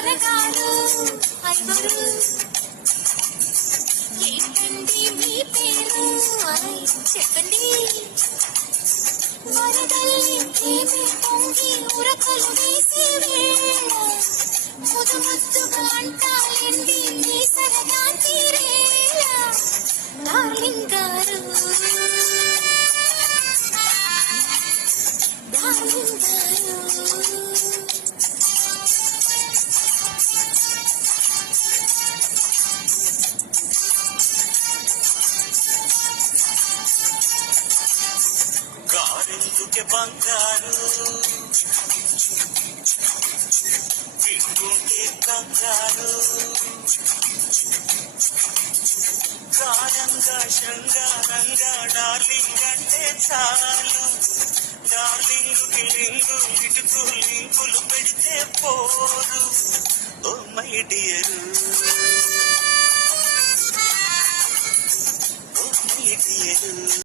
సరగాలు ఐవరు ఏంటండి మీ పేరు చెప్పండి వరదల్లి ప్రేమే పొంగి ఉరకలు వేసే వేళ ముదు ముద్దుగా అంటాలండి మీ సరదా తీరేళ డార్లింగ్ గారు డార్లింగ్ గారు గారెందుకే బంగారు వింటుంటే కంగారు గారంగా శృంగారంగా డార్లింగ్ అంటే చాలు డార్లింగ్ లింగు ఇటుకు లింకులు పెడితే పోరు oh my dear oh my dear